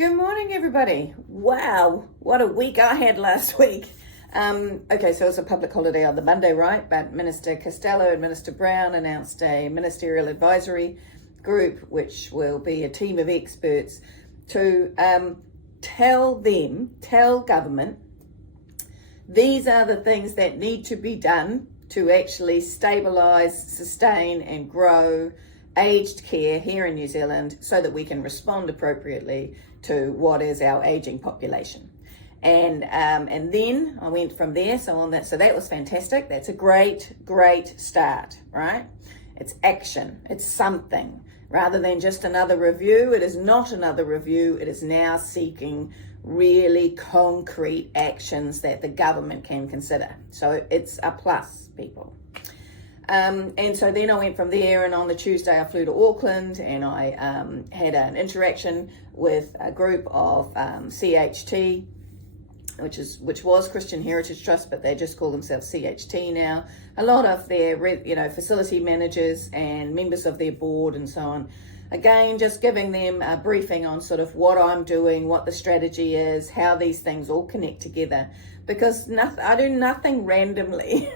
Good morning, everybody. Wow, what a week I had last week. Okay, so it was a public holiday on the Monday, right? But Minister Costello and Minister Brown announced a ministerial advisory group, which will be a team of experts to tell government, these are the things that need to be done to actually stabilise, sustain and grow aged care here in New Zealand so that we can respond appropriately to what is our aging population. And then I went from there, so that was fantastic. That's a great start, right? It's action, it's something. Rather than just another review, it is not another review, it is now seeking really concrete actions that the government can consider. So it's a plus, people. And so then I went from there, and on the Tuesday I flew to Auckland, and I had an interaction with a group of CHT, which was Christian Heritage Trust, but they just call themselves CHT now. A lot of their facility managers and members of their board and so on. Again, just giving them a briefing on sort of what I'm doing, what the strategy is, how these things all connect together. Because I do nothing randomly.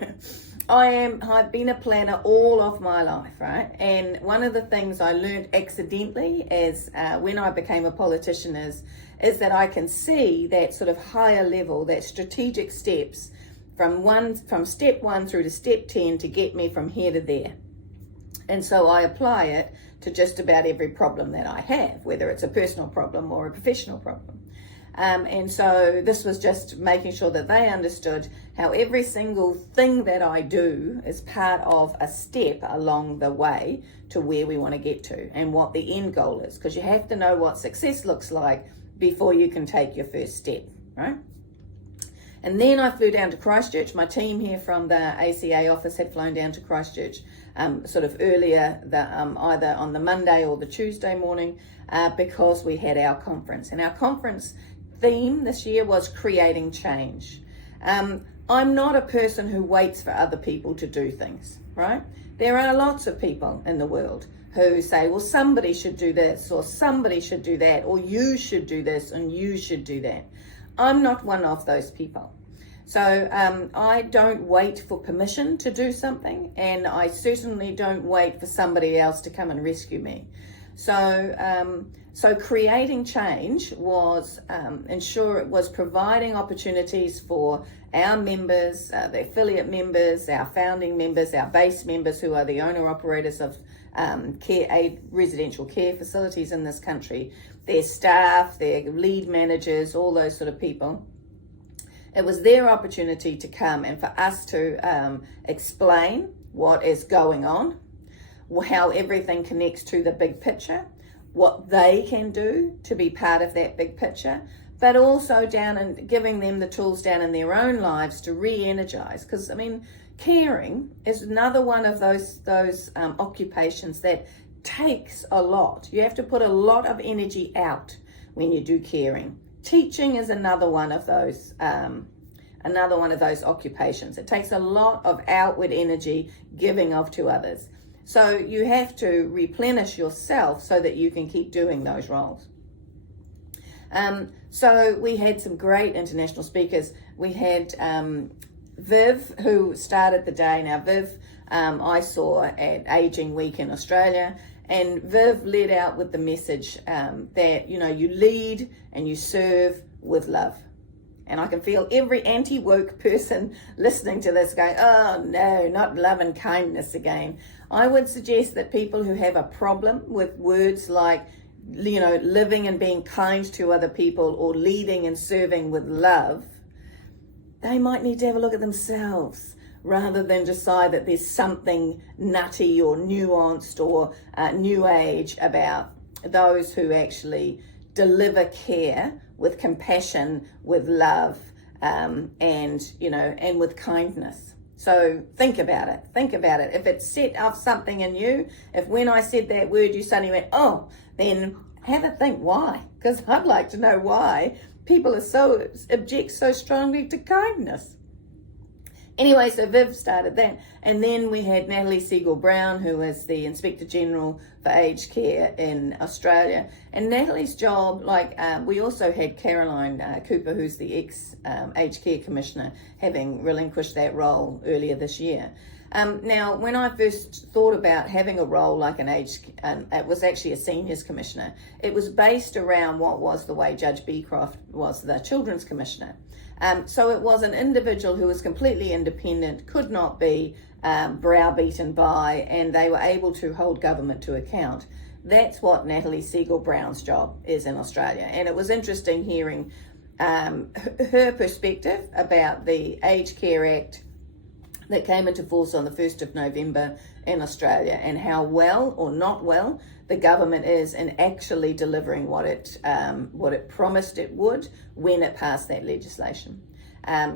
I've been a planner all of my life, right? And one of the things I learned accidentally as when I became a politician is that I can see that sort of higher level, that strategic steps from step 1 through to step 10 to get me from here to there. And so I apply it to just about every problem that I have, whether it's a personal problem or a professional problem. And so this was just making sure that they understood how every single thing that I do is part of a step along the way to where we want to get to and what the end goal is, because you have to know what success looks like before you can take your first step, right? And then I flew down to Christchurch. My team here from the ACA office had flown down to Christchurch sort of earlier, either on the Monday or the Tuesday morning, because we had our conference. And our conference theme this year was creating change. I'm not a person who waits for other people to do things, right? There are lots of people in the world who say, well, somebody should do this, or somebody should do that, or you should do this, and you should do that. I'm not one of those people. So I don't wait for permission to do something, and I certainly don't wait for somebody else to come and rescue me. So creating change was providing opportunities for our members, the affiliate members, our founding members, our base members who are the owner-operators of residential care facilities in this country, their staff, their lead managers, all those sort of people. It was their opportunity to come and for us to explain what is going on, how everything connects to the big picture, what they can do to be part of that big picture, but also down and giving them the tools down in their own lives to re-energize. Because, I mean, caring is another one of those occupations that takes a lot. You have to put a lot of energy out when you do caring. Teaching is another one of those occupations. It takes a lot of outward energy giving off to others. So you have to replenish yourself so that you can keep doing those roles. So we had some great international speakers. We had Viv, who started the day. Now Viv, I saw at Aging Week in Australia, and Viv led out with the message that, you lead and you serve with love. And I can feel every anti-woke person listening to this going, oh no, not love and kindness again. I would suggest that people who have a problem with words like, living and being kind to other people or leading and serving with love, they might need to have a look at themselves rather than decide that there's something nutty or nuanced or new age about those who actually deliver care with compassion, with love, and with kindness. So think about it. If it set off something in you, if when I said that word you suddenly went, oh, then have a think why. Because I'd like to know why people object so strongly to kindness. Anyway, so Viv started that. And then we had Natalie Siegel-Brown, who was the Inspector General for Aged Care in Australia. And Natalie's job, we also had Caroline Cooper, who's the ex-Aged Care Commissioner, having relinquished that role earlier this year. Now, when I first thought about having a role like it was actually a seniors commissioner. It was based around what was the way Judge Beecroft was the children's commissioner. So it was an individual who was completely independent, could not be browbeaten by, and they were able to hold government to account. That's what Natalie Siegel-Brown's job is in Australia. And it was interesting hearing her perspective about the Aged Care Act that came into force on the 1st of November in Australia, and how well or not well the government is in actually delivering what it promised it would when it passed that legislation.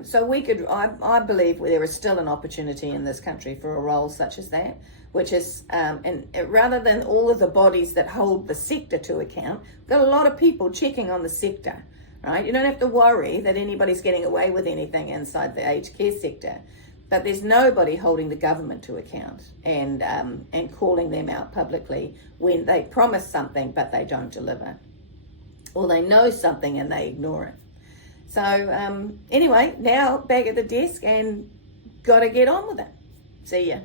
So I believe there is still an opportunity in this country for a role such as that, which is, and rather than all of the bodies that hold the sector to account, we've got a lot of people checking on the sector, right? You don't have to worry that anybody's getting away with anything inside the aged care sector. But there's nobody holding the government to account and calling them out publicly when they promise something but they don't deliver, or they know something and they ignore it. So anyway, now back at the desk and got to get on with it. See ya.